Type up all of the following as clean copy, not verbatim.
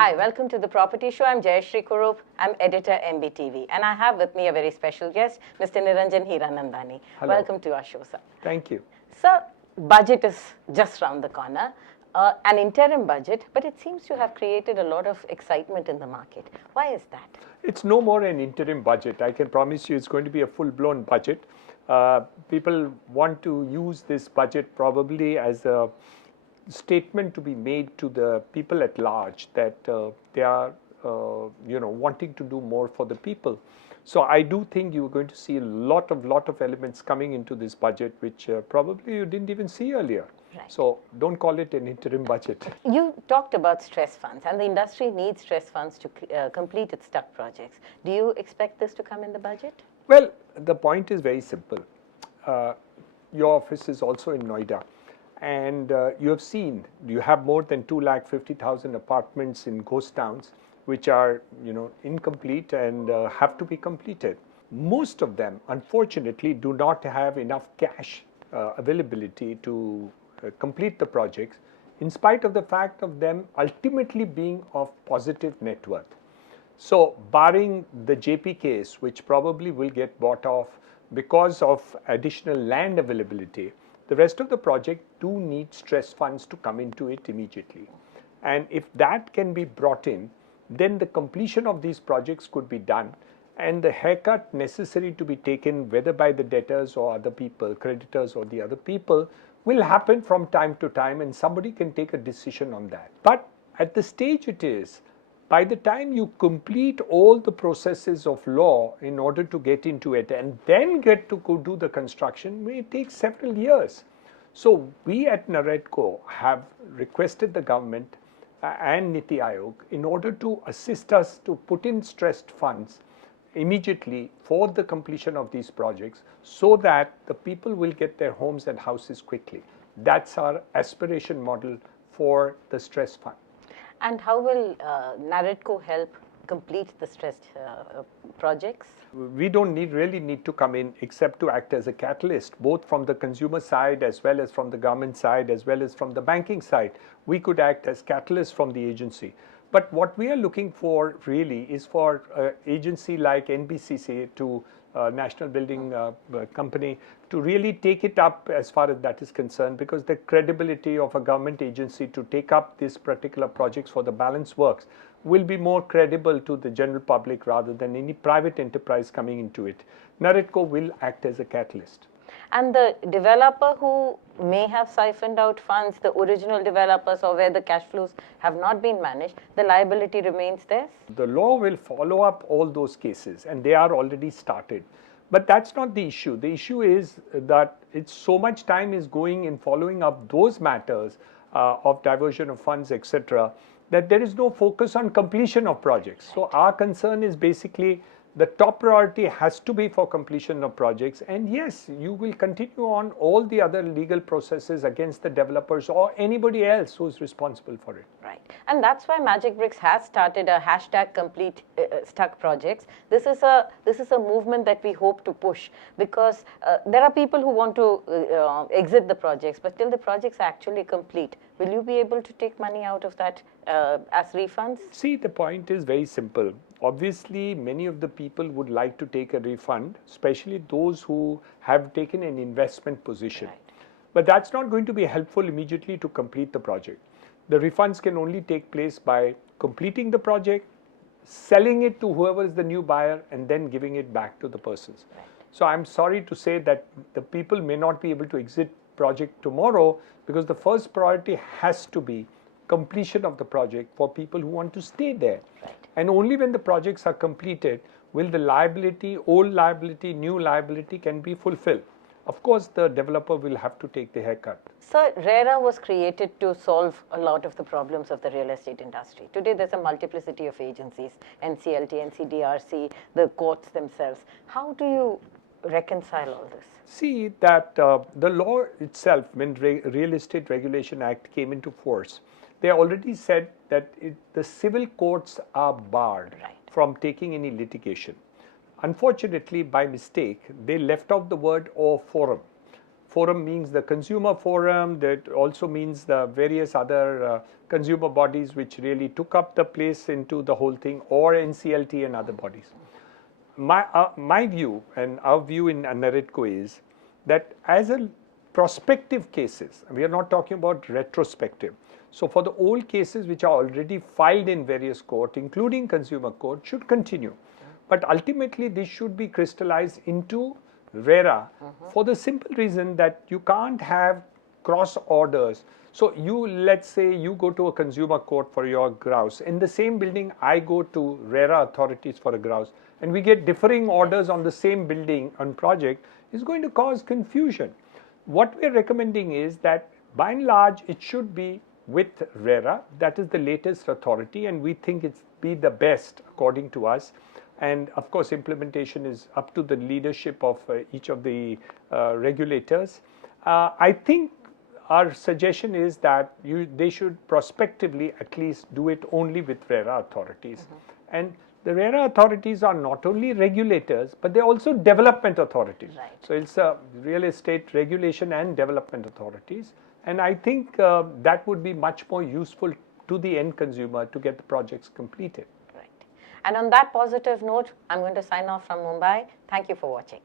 Hi, welcome to the Property Show. I'm Jayashree Kurup. I'm editor MBTV. And I have with me a very special guest, Mr. Niranjan Hiranandani. Hello. Welcome to our show, sir. Thank you. Sir, budget is just round the corner. An interim budget, but it seems to have created a lot of excitement in the market. Why is that? It's no more an interim budget. I can promise you it's going to be a full-blown budget. People want to use this budget probably as a statement to be made to the people at large that they are wanting to do more for the people. So I do think you're going to see a lot of elements coming into this budget which probably you didn't even see earlier. Right. So don't call it an interim budget. You talked about stress funds, and the industry needs stress funds to complete its stuck projects. Do you expect this to come in the budget? Well, the point is very simple. Your office is also in Noida, and you have seen you have more than 250,000 apartments in ghost towns which are incomplete and have to be completed. Most of them unfortunately do not have enough cash availability to complete the projects, in spite of the fact of them ultimately being of positive net worth. So barring the JP case, which probably will get bought off because of additional land availability, the rest of the project do need stress funds to come into it immediately. And if that can be brought in, then the completion of these projects could be done, and the haircut necessary to be taken, whether by the debtors or other people, creditors or the other people, will happen from time to time, and somebody can take a decision on that. But at the stage it is, by the time you complete all the processes of law in order to get into it and then get to go do the construction, may take several years. So we at NAREDCO have requested the government and NITI Aayog in order to assist us to put in stressed funds immediately for the completion of these projects, so that the people will get their homes and houses quickly. That's our aspiration model for the stress fund. And how will NAREDCO help complete the stressed projects? We don't really need to come in except to act as a catalyst, both from the consumer side as well as from the government side as well as from the banking side. We could act as catalysts from the agency. But what we are looking for really is for an agency like NBCC, to National Building Company, to really take it up as far as that is concerned, because the credibility of a government agency to take up these particular projects for the balance works will be more credible to the general public rather than any private enterprise coming into it. NAREDCO will act as a catalyst. And the developer who may have siphoned out funds, the original developers, or where the cash flows have not been managed, the liability remains theirs? The law will follow up all those cases, and they are already started. But that's not the issue. The issue is that it's so much time is going in following up those matters of diversion of funds, etc., that there is no focus on completion of projects. So our concern is basically the top priority has to be for completion of projects, and yes, you will continue on all the other legal processes against the developers or anybody else who is responsible for it. Right, and that's why Magic Bricks has started a hashtag complete stuck projects. This is a movement that we hope to push, because there are people who want to exit the projects, but till the projects are actually complete, will you be able to take money out of that as refunds? See, the point is very simple. Obviously, many of the people would like to take a refund, especially those who have taken an investment position. Right. But that's not going to be helpful immediately to complete the project. The refunds can only take place by completing the project, selling it to whoever is the new buyer, and then giving it back to the persons. Right. So I'm sorry to say that the people may not be able to exit project tomorrow, because the first priority has to be completion of the project for people who want to stay there. Right. And only when the projects are completed will the liability, old liability, new liability can be fulfilled. Of course, the developer will have to take the haircut. So RERA was created to solve a lot of the problems of the real estate industry. Today, there's a multiplicity of agencies, NCLT, NCDRC, the courts themselves. How do you reconcile all this? See that the law itself, when Real Estate Regulation Act came into force, they already said that the civil courts are barred from taking any litigation. Unfortunately, by mistake, they left out the word "or forum." Forum means the consumer forum, that also means the various other consumer bodies which really took up the place into the whole thing, or NCLT and other bodies. My view and our view in NAREDCO is that as a prospective cases, we are not talking about retrospective. So for the old cases which are already filed in various courts, including consumer court, should continue. But ultimately this should be crystallized into RERA for the simple reason that you can't have cross orders. So let's say you go to a consumer court for your grouse. In the same building, I go to RERA authorities for a grouse, and we get differing orders on the same building on project, is going to cause confusion. What we're recommending is that by and large it should be with RERA, that is the latest authority, and we think it's be the best according to us. And of course implementation is up to the leadership of each of the regulators. I think our suggestion is that they should prospectively at least do it only with RERA authorities. And the RERA authorities are not only regulators, but they're also development authorities. Right. So it's a real estate regulation and development authorities. And I think that would be much more useful to the end consumer to get the projects completed. Right. And on that positive note, I'm going to sign off from Mumbai. Thank you for watching.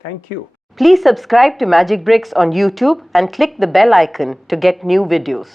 Thank you. Please subscribe to Magic Bricks on YouTube and click the bell icon to get new videos.